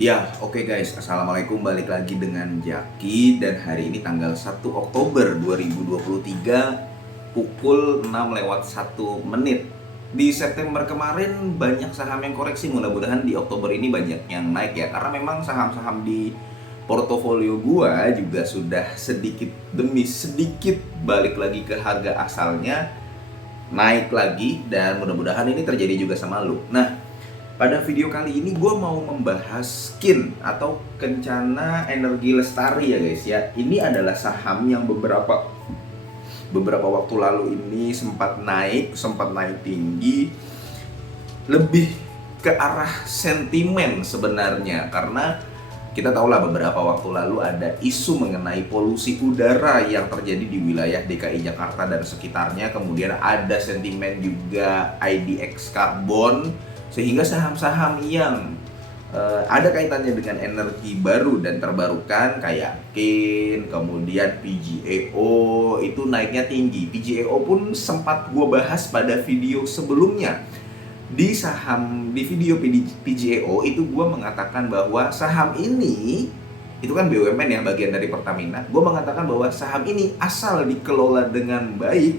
Ya, oke guys. Assalamualaikum, balik lagi dengan Jaki. Dan hari ini tanggal 1 Oktober 2023 pukul 6:01. Di September kemarin banyak saham yang koreksi, mudah-mudahan di Oktober ini banyak yang naik ya. Karena memang saham-saham di portofolio gua juga sudah sedikit demi sedikit balik lagi ke harga asalnya, naik lagi, dan mudah-mudahan ini terjadi juga sama lu. Nah, pada video kali ini gue mau membahas Skin atau Kencana Energi Lestari ya guys ya. Ini adalah saham yang beberapa waktu lalu ini sempat naik tinggi, lebih ke arah sentimen sebenarnya, karena kita tahu lah beberapa waktu lalu ada isu mengenai polusi udara yang terjadi di wilayah DKI Jakarta dan sekitarnya. Kemudian ada sentimen juga IDX Carbon, sehingga saham-saham yang ada kaitannya dengan energi baru dan terbarukan kayak Kin, kemudian PGEO itu naiknya tinggi. PGEO pun sempat gue bahas pada video sebelumnya. Di video PGEO itu gue mengatakan bahwa saham ini, itu kan BUMN ya, bagian dari Pertamina. Gue mengatakan bahwa saham ini asal dikelola dengan baik,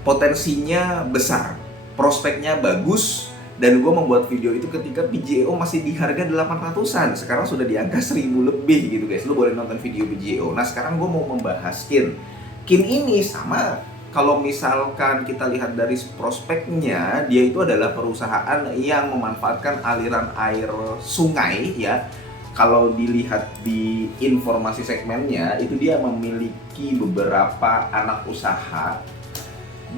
potensinya besar, prospeknya bagus. Dan gue membuat video itu ketika PGEO masih di harga 800-an, sekarang sudah di angka 1000 lebih gitu guys. Lo boleh nonton video PGEO. Nah, sekarang gue mau membahas Kin. Kin ini sama, kalau misalkan kita lihat dari prospeknya, dia itu adalah perusahaan yang memanfaatkan aliran air sungai ya. Kalau dilihat di informasi segmennya, itu dia memiliki beberapa anak usaha,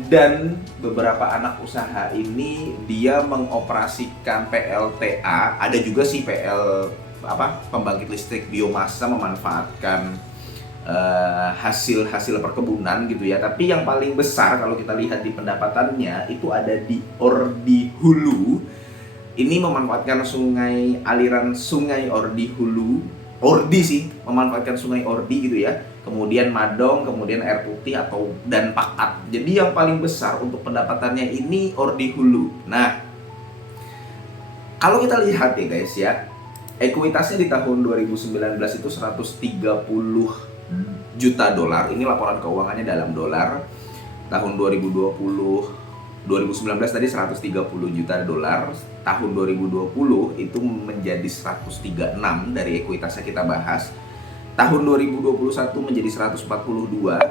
dan beberapa anak usaha ini dia mengoperasikan PLTA, ada juga sih pembangkit listrik biomasa memanfaatkan hasil perkebunan gitu ya. Tapi yang paling besar kalau kita lihat di pendapatannya itu ada di Ordi Hulu. Ini memanfaatkan aliran sungai Ordi Hulu. Ordi sih, memanfaatkan sungai Ordi gitu ya. Kemudian Madong, kemudian air putih dan Pakat. Jadi yang paling besar untuk pendapatannya ini Ordi Hulu. Nah, kalau kita lihat ya guys ya, ekuitasnya di tahun 2019 itu 130 juta dolar. Ini laporan keuangannya dalam dolar. Tahun 2019 tadi 130 juta dolar. Tahun 2020 itu menjadi 136 dari ekuitasnya kita bahas. Tahun 2021 menjadi 142,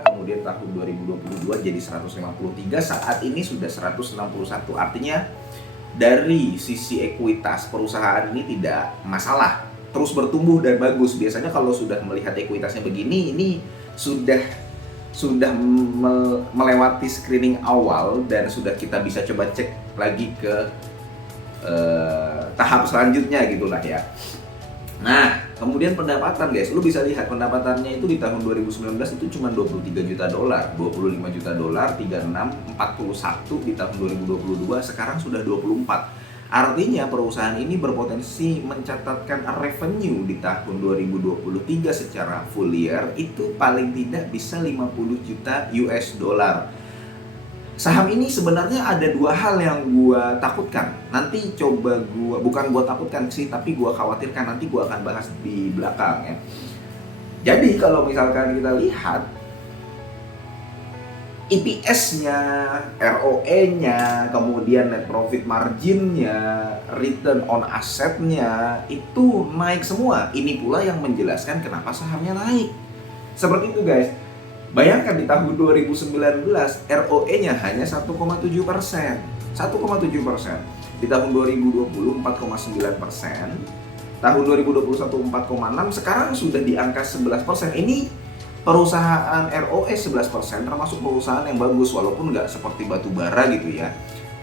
kemudian tahun 2022 jadi 153, saat ini sudah 161. Artinya dari sisi ekuitas perusahaan ini tidak masalah, terus bertumbuh dan bagus. Biasanya kalau sudah melihat ekuitasnya begini, ini sudah melewati screening awal dan sudah kita bisa coba cek lagi ke tahap selanjutnya gitulah ya. Nah, kemudian pendapatan guys, lu bisa lihat pendapatannya itu di tahun 2019 itu cuma 23 juta dolar, 25 juta dolar, 36, 41 di tahun 2022, sekarang sudah 24. Artinya perusahaan ini berpotensi mencatatkan revenue di tahun 2023 secara full year itu paling tidak bisa 50 juta US dollar. Saham ini sebenarnya ada dua hal yang gue takutkan. Nanti bukan gue takutkan sih, tapi gue khawatirkan, nanti gue akan bahas di belakang ya. Jadi kalau misalkan kita lihat EPS-nya, ROE-nya, kemudian net profit margin-nya, return on asset-nya itu naik semua. Ini pula yang menjelaskan kenapa sahamnya naik. Seperti itu guys. Bayangkan di tahun 2019 ROE-nya hanya 1,7%. 1,7%. Di tahun 2020 4,9%. Tahun 2021 4,6%, sekarang sudah di angka 11%. Ini perusahaan ROE 11%, termasuk perusahaan yang bagus walaupun nggak seperti batu bara gitu ya,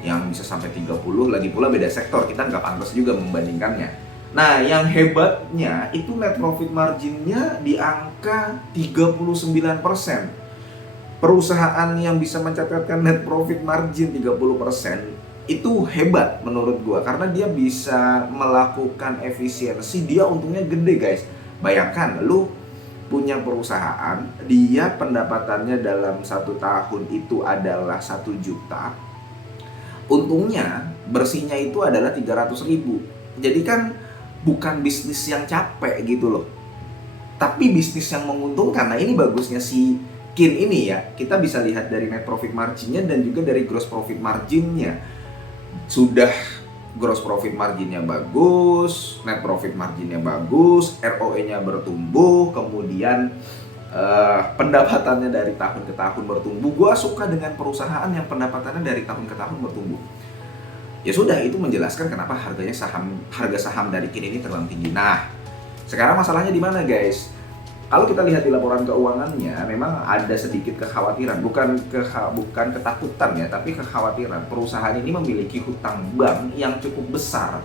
yang bisa sampai 30. Lagi pula beda sektor, kita nggak pantas juga membandingkannya. Nah, yang hebatnya itu net profit marginnya di angka 39%. Perusahaan yang bisa mencatatkan net profit margin 30% itu hebat menurut gua, karena dia bisa melakukan efisiensi, dia untungnya gede guys. Bayangkan lu punya perusahaan, dia pendapatannya dalam 1 tahun itu adalah 1 juta, untungnya bersihnya itu adalah 300.000. Jadi kan bukan bisnis yang capek gitu loh, tapi bisnis yang menguntungkan. Nah ini bagusnya si Kin ini ya, kita bisa lihat dari net profit marginnya dan juga dari gross profit marginnya. Sudah gross profit marginnya bagus, net profit marginnya bagus, ROE-nya bertumbuh, kemudian pendapatannya dari tahun ke tahun bertumbuh. Gua suka dengan perusahaan yang pendapatannya dari tahun ke tahun bertumbuh. Ya sudah, itu menjelaskan kenapa harga saham dari Kin ini terbilang tinggi. Nah, sekarang masalahnya di mana, guys? Kalau kita lihat di laporan keuangannya, memang ada sedikit kekhawatiran, bukan ketakutan ya, tapi kekhawatiran. Perusahaan ini memiliki hutang bank yang cukup besar.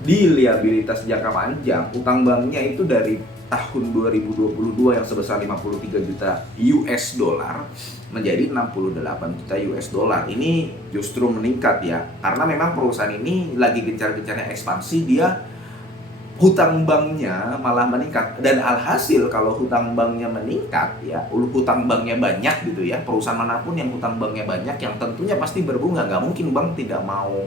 Di liabilitas jangka panjang, utang banknya itu dari tahun 2022 yang sebesar 53 juta US dollar menjadi 68 juta US dollar. Ini justru meningkat ya, karena memang perusahaan ini lagi gencar-gencarnya ekspansi, dia hutang banknya malah meningkat. Dan alhasil kalau hutang banknya meningkat ya, hutang banknya banyak gitu ya, perusahaan manapun yang hutang banknya banyak yang tentunya pasti berbunga. Nggak mungkin bank tidak mau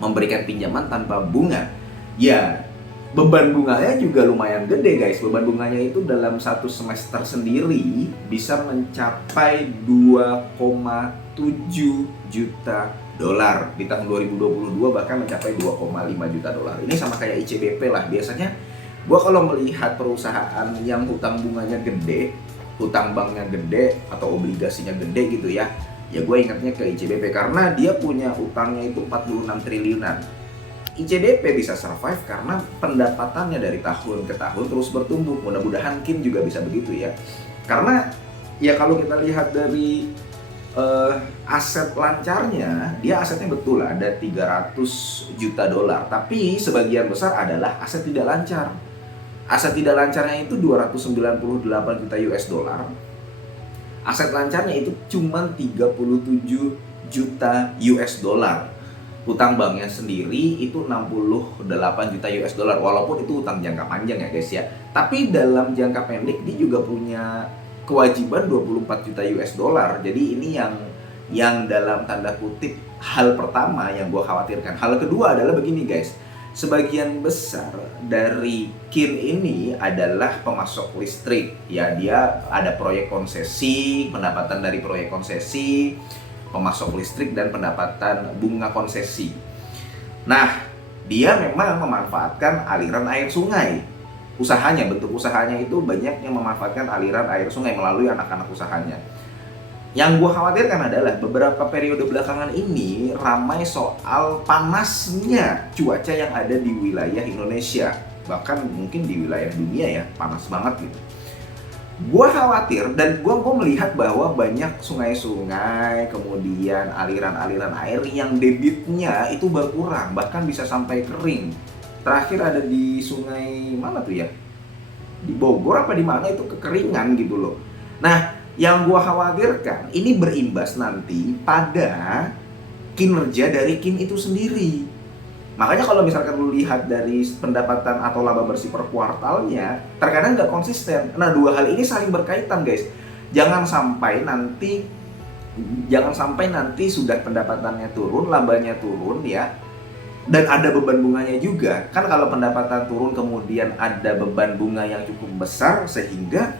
memberikan pinjaman tanpa bunga. Ya, beban bunganya juga lumayan gede, guys. Beban bunganya itu dalam satu semester sendiri bisa mencapai 2,7 juta dolar. Di tahun 2022 bahkan mencapai 2,5 juta dolar. Ini sama kayak ICBP lah. Biasanya gua kalau melihat perusahaan yang hutang bunganya gede, hutang banknya gede atau obligasinya gede gitu ya, ya gue ingatnya ke ICBP karena dia punya utangnya itu 46 triliunan. ICBP bisa survive karena pendapatannya dari tahun ke tahun terus bertumbuh. Mudah-mudahan Kin juga bisa begitu ya. Karena ya kalau kita lihat dari aset lancarnya, dia asetnya betul ada 300 juta dolar, tapi sebagian besar adalah aset tidak lancar. Aset tidak lancarnya itu 298 juta US dollar. Aset lancarnya itu cuma 37 juta US dollar. Utang banknya sendiri itu 68 juta US dollar, walaupun itu utang jangka panjang ya guys ya. Tapi dalam jangka pendek dia juga punya kewajiban 24 juta US dollar. Jadi ini yang dalam tanda kutip hal pertama yang gue khawatirkan. Hal kedua adalah begini guys, sebagian besar dari Kin ini adalah pemasok listrik ya. Dia ada proyek konsesi, pendapatan dari proyek konsesi, pemasok listrik, dan pendapatan bunga konsesi. Nah, dia memang memanfaatkan aliran air sungai. Usahanya, bentuk usahanya itu banyak yang memanfaatkan aliran air sungai melalui anak-anak usahanya. Yang gue khawatirkan adalah beberapa periode belakangan ini ramai soal panasnya cuaca yang ada di wilayah Indonesia. Bahkan mungkin di wilayah dunia ya, panas banget gitu. Gue khawatir dan gue melihat bahwa banyak sungai-sungai, kemudian aliran-aliran air yang debitnya itu berkurang, bahkan bisa sampai kering. Terakhir ada di sungai mana tuh ya? Di Bogor apa di mana itu kekeringan gitu loh. Nah, yang gue khawatirkan ini berimbas nanti pada kinerja dari Kin itu sendiri. Makanya kalau misalkan lu lihat dari pendapatan atau laba bersih per kuartalnya, terkadang nggak konsisten. Nah, dua hal ini saling berkaitan guys. Jangan sampai nanti sudah pendapatannya turun, labanya turun ya, dan ada beban bunganya juga. Kan kalau pendapatan turun kemudian ada beban bunga yang cukup besar sehingga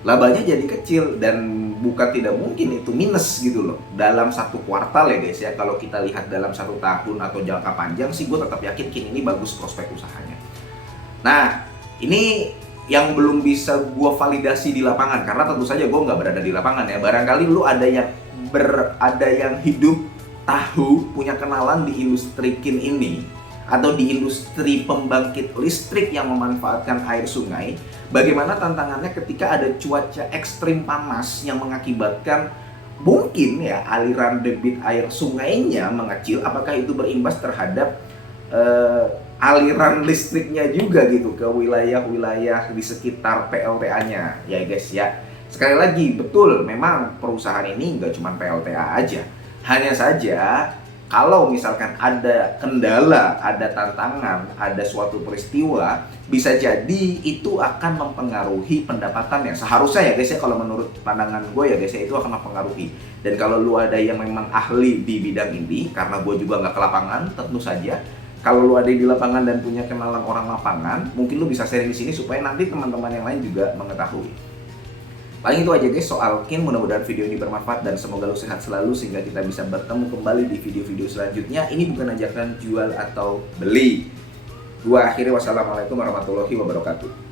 labanya jadi kecil, dan bukan tidak mungkin itu minus gitu loh dalam satu kuartal ya guys ya. Kalau kita lihat dalam satu tahun atau jangka panjang sih gue tetap yakin Kin ini bagus prospek usahanya. Nah, ini yang belum bisa gue validasi di lapangan karena tentu saja gue nggak berada di lapangan ya. Barangkali lu ada yang hidup tahu, punya kenalan di industri Kin ini atau di industri pembangkit listrik yang memanfaatkan air sungai, bagaimana tantangannya ketika ada cuaca ekstrim panas yang mengakibatkan mungkin ya aliran debit air sungainya mengecil, apakah itu berimbas terhadap aliran listriknya juga gitu ke wilayah-wilayah di sekitar PLTA-nya ya guys ya. Sekali lagi, betul memang perusahaan ini nggak cuma PLTA aja. Hanya saja kalau misalkan ada kendala, ada tantangan, ada suatu peristiwa, bisa jadi itu akan mempengaruhi pendapatannya. Seharusnya ya guys ya, kalau menurut pandangan gue ya guys ya, itu akan mempengaruhi. Dan kalau lu ada yang memang ahli di bidang ini, karena gue juga nggak ke lapangan, tentu saja Kalau lu ada di lapangan dan punya kenalan orang lapangan, mungkin lu bisa sharing di sini supaya nanti teman-teman yang lain juga mengetahui. Paling itu aja guys soal Kin, mudah-mudahan video ini bermanfaat dan semoga lu sehat selalu sehingga kita bisa bertemu kembali di video-video selanjutnya. Ini bukan ajakan jual atau beli. Gua akhiri, wassalamualaikum warahmatullahi wabarakatuh.